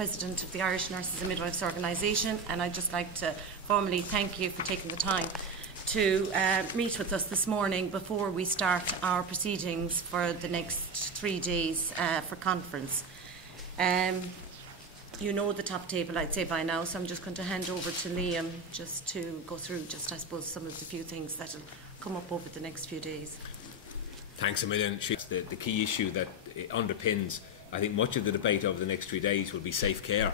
President of the Irish Nurses and Midwives Organisation, and I'd just like to formally thank you for taking the time to meet with us this morning before we start our proceedings for the next 3 days for conference. You know the top table, I'd say, by now, so I'm just going to hand over to Liam just to go through, I suppose, some of the few things that will come up over the next few days. Thanks a million. The key issue that underpins, I think, much of the debate over the next 3 days will be safe care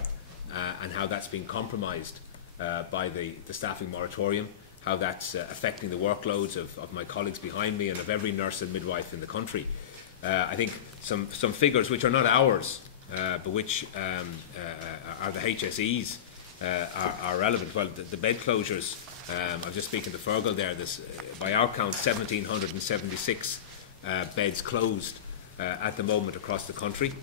and how that's been compromised by the staffing moratorium, how that's affecting the workloads of my colleagues behind me and of every nurse and midwife in the country. I think some figures which are not ours, but which are the HSE's, are relevant. Well, the bed closures, I was just speaking to Fergal there, by our count 1,776 beds closed at the moment across the country.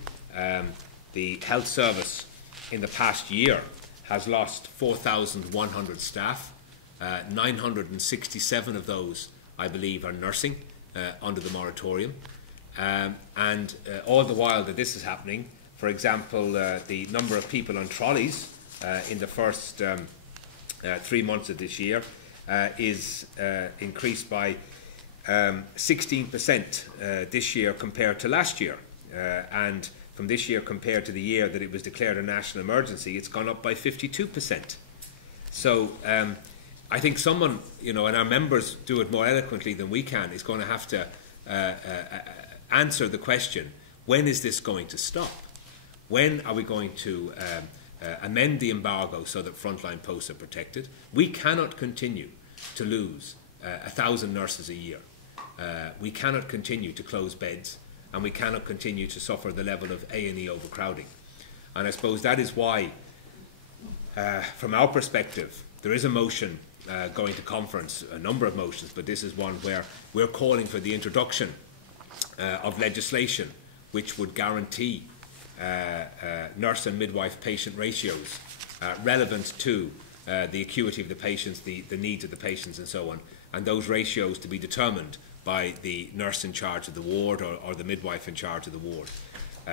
The health service in the past year has lost 4,100 staff. 967 of those, I believe, are nursing under the moratorium. And all the while that this is happening, for example, the number of people on trolleys in the first 3 months of this year is increased by 16% this year compared to last year. And from this year compared to the year that it was declared a national emergency, it's gone up by 52%. So I think someone, and our members do it more eloquently than we can, is going to have to answer the question, when is this going to stop? When are we going to amend the embargo so that frontline posts are protected? We cannot continue to lose 1,000 nurses a year. We cannot continue to close beds, and we cannot continue to suffer the level of A&E overcrowding. And I suppose that is why, from our perspective, there is a motion going to conference, a number of motions, but this is one where we're calling for the introduction of legislation which would guarantee nurse and midwife patient ratios relevant to the acuity of the patients, the needs of the patients and so on, and those ratios to be determined by the nurse in charge of the ward or the midwife in charge of the ward,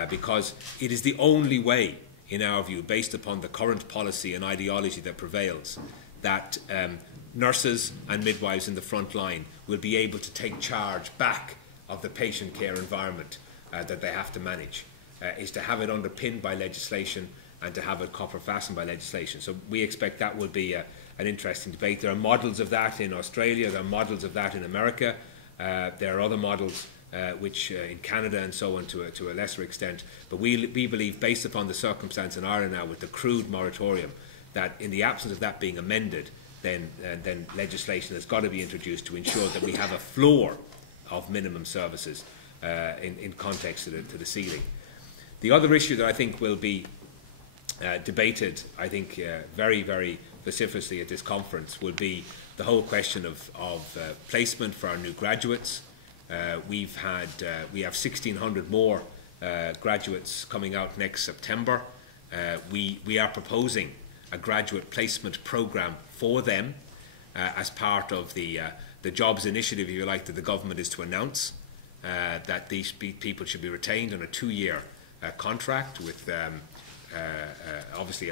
because it is the only way, in our view, based upon the current policy and ideology that prevails, that nurses and midwives in the front line will be able to take charge back of the patient care environment that they have to manage, is to have it underpinned by legislation and to have it copper fastened by legislation. So we expect that will be an interesting debate. There are models of that in Australia, there are models of that in America, there are other models which in Canada and so on to a lesser extent. But we believe, based upon the circumstance in Ireland now with the crude moratorium, that in the absence of that being amended, then legislation has got to be introduced to ensure that we have a floor of minimum services in context to the ceiling. The other issue that I think will be debated, I think, very, very vociferously at this conference will be the whole question of placement for our new graduates. We have 1,600 more graduates coming out next September. We are proposing a graduate placement programme for them as part of the jobs initiative, if you like, that the government is to announce, that these people should be retained on a 2-year contract with obviously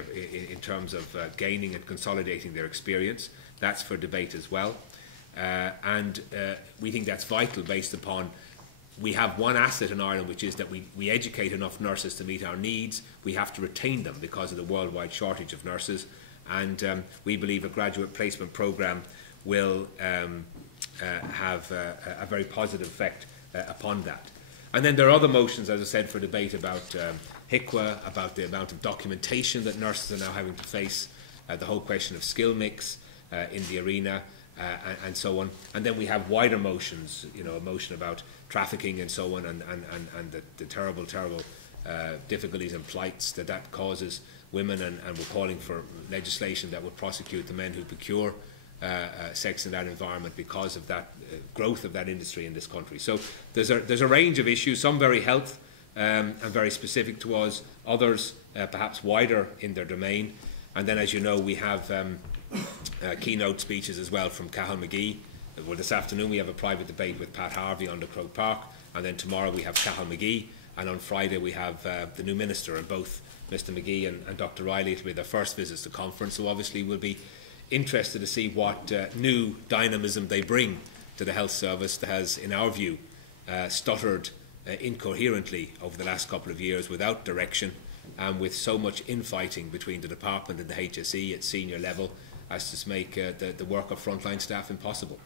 in terms of gaining and consolidating their experience. That's for debate as well. And we think that's vital based upon we have one asset in Ireland, which is that we educate enough nurses to meet our needs. We have to retain them because of the worldwide shortage of nurses. And we believe a graduate placement programme will have a very positive effect upon that. And then there are other motions, as I said, for debate about HICWA, about the amount of documentation that nurses are now having to face, the whole question of skill mix in the arena, and so on. And then we have wider motions, a motion about trafficking and so on, and the terrible difficulties and plights that causes women, and we're calling for legislation that would prosecute the men who procure sex in that environment because of that growth of that industry in this country. So there's a range of issues, some very health and very specific to us, others perhaps wider in their domain. And then, as you know, we have keynote speeches as well from Cathal McGee. Well, this afternoon we have a private debate with Pat Harvey under Croke Park, and then tomorrow we have Cathal McGee and on Friday we have the new minister, and both Mr McGee and Dr Riley will be their first visits to conference, so obviously we'll be interested to see what new dynamism they bring to the health service that has, in our view, stuttered incoherently over the last couple of years without direction, and with so much infighting between the department and the HSE at senior level as to make the work of frontline staff impossible.